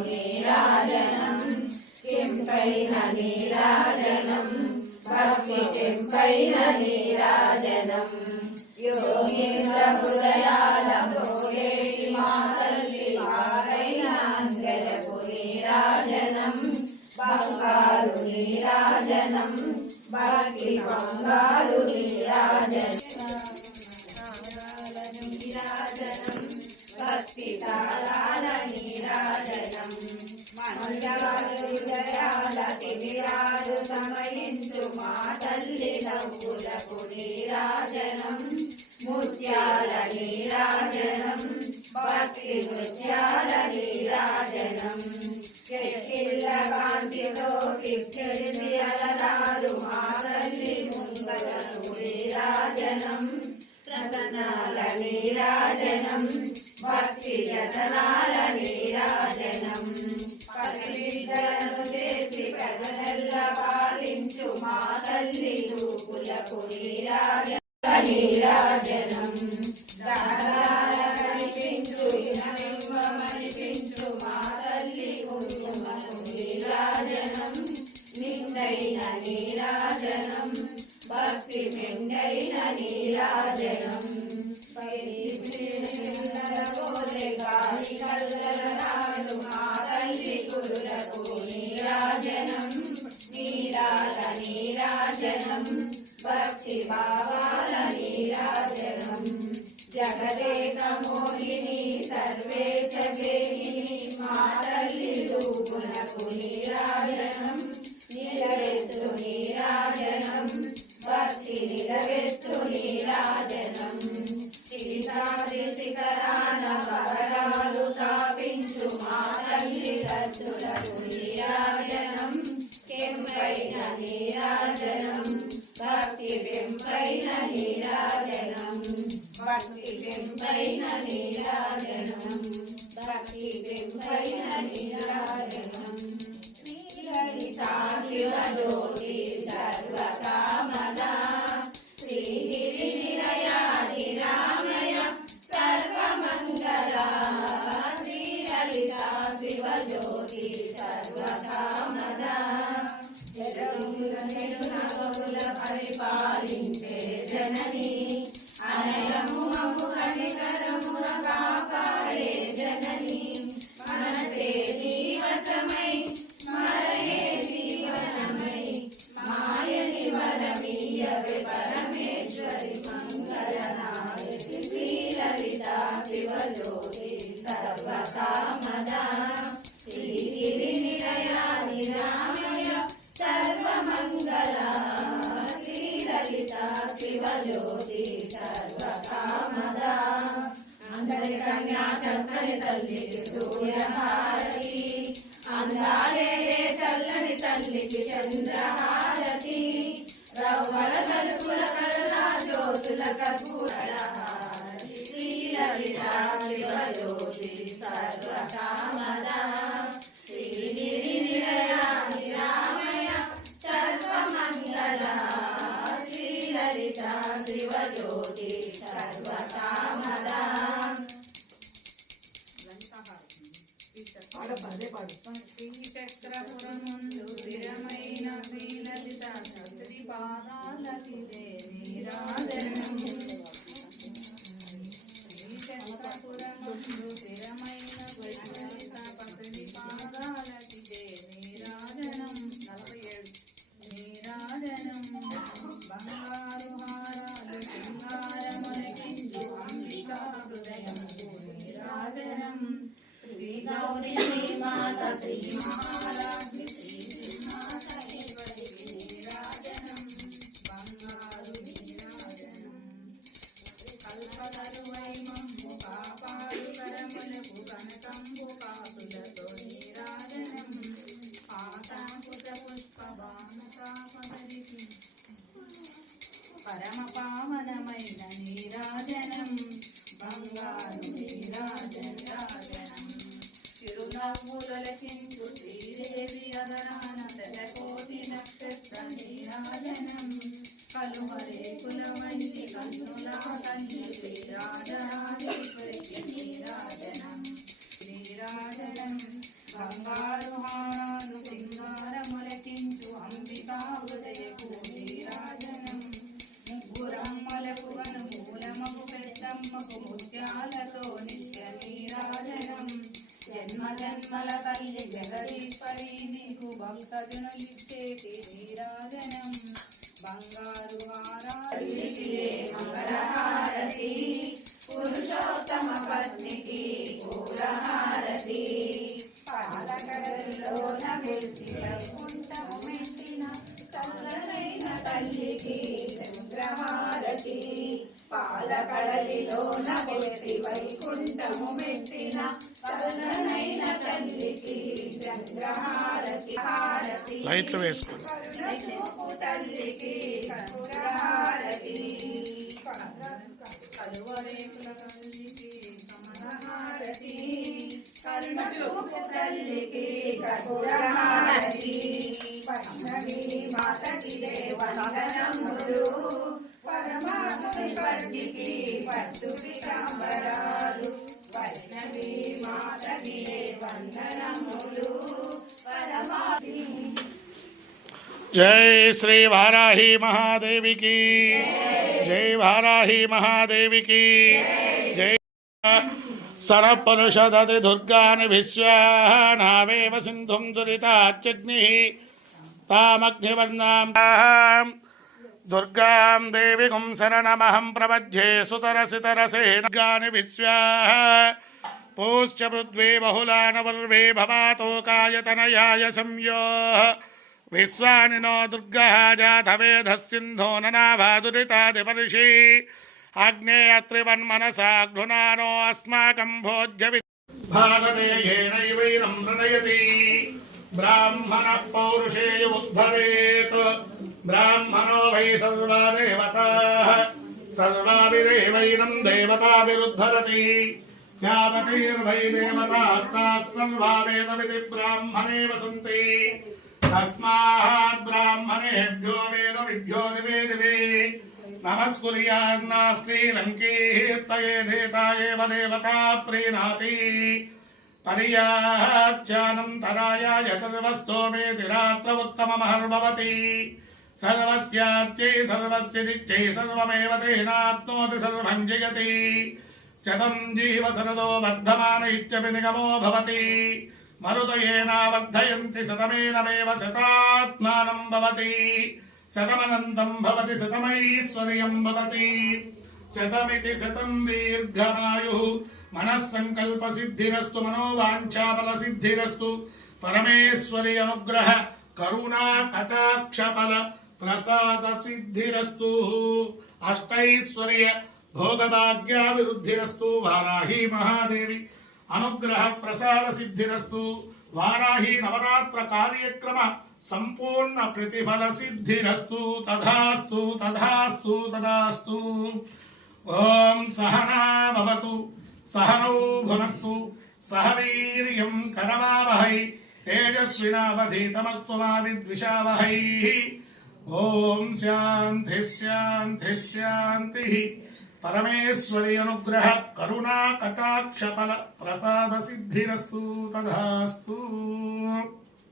నీరాజనం భక్తి కింపైన నీరాజనం పైన నీరాజనం నాడు మా తల్లి గురులకు నీరాజనం నీరాజ నీరాజనం భక్తి భావ రాలేలే చల్లని తల్లికి చంద్రహారతి. రవ్వల సరుకుల కల్లా జ్యోతుల కర్పూర లైట్లు వేసుకోండి. కరుణచూపు తల్లికి కరుణహారతి కలువరేకుల తల్లికి హారతి जय श्री वाराही महादेवी की। जय वाराही महादेवी की। जय सरपरुषदति दुर्गानि नावे सिंधु सिन्धुं दुरिताच्यग्निः तामग्निवर्णां दुर्गां देविगुं शरणमहं प्रपद्ये सुतरसितरसे दुर्गा विश्वाः। पूश्च पृथ्वी बहुलानवल्वे भवातोकायतनयाय संयोः। నో దుర్గः జాతవేధస్సింధో ననాభాదురితాదిపరిషి ఆగ్నేయత్రివన్మనసాఘ్నునానో అస్మాకం భోజ్య భాగదేయేనైవైనం ప్రణయతి బ్రాహ్మణ పౌరుషేయ ఉద్ధరేత్ బ్రాహ్మణో వై సర్వా దేవతాః సర్వాభిదేవైనం దేవతాభిరుద్ధరతి యావతైర్వై దేవతాస్తాः సర్వా వేదవిధి బ్రాహ్మణే వసంతి తస్మాత్ బ్రాహ్మణేభ్యో వేద విద్యో దివే నమస్కుర్యాన్నా శ్రీలంకీర్తయేధేతాయేవ దేవతా ప్రీణాతి పర్యాచానంతరాయాయ సర్వస్తోమేతి రాత్ర ఉత్తమమహర్భవతి సర్వస్యాత్యై సర్వస్య నిత్యై సర్వమేవ తేనాప్నోతి సర్వం జయతి శతం జీవ శరదో వర్ధమాన ఇత్యపి నిగమో భవతి మరుతయేనావర్ధయంతి శతమేనమేవ శతాత్మానం భవతి. శతమనంతం భవతి శతమైశ్వర్యం భవతి. శతమితి శతం దీర్ఘమాయు. మనస్సంకల్ప సిద్ధిరస్తు మనోవాంఛాఫల సిద్ధిరస్తు పరమేశ్వరి అనుగ్రహ కరుణా కటాక్షఫల ప్రసాద సిద్ధిరస్తు అష్టైశ్వర్య భోగభాగ్యాభివృద్ధిరస్తు వారాహి మహాదేవి. అనుగ్రహ ప్రసాద సిద్ధిరస్తు. వారాహి నవరాత్ర కార్యక్రమ సంపూర్ణ ప్రతిఫల సిద్ధిరస్తు. తథాస్తు తథాస్తు తథాస్తు. ఓం సహనా భవతు. సహనౌ భునక్తు. సహ వీర్యం కరవావహై. తేజస్వినావధీతమస్తు మా విద్విషావహై. ఓం శాంతి శాంతి శాంతి. పరమేశ్వరి అనుగ్రహ కరుణా కటాక్ష ఫల ప్రసాద సిద్ధిరస్తు తథాస్తు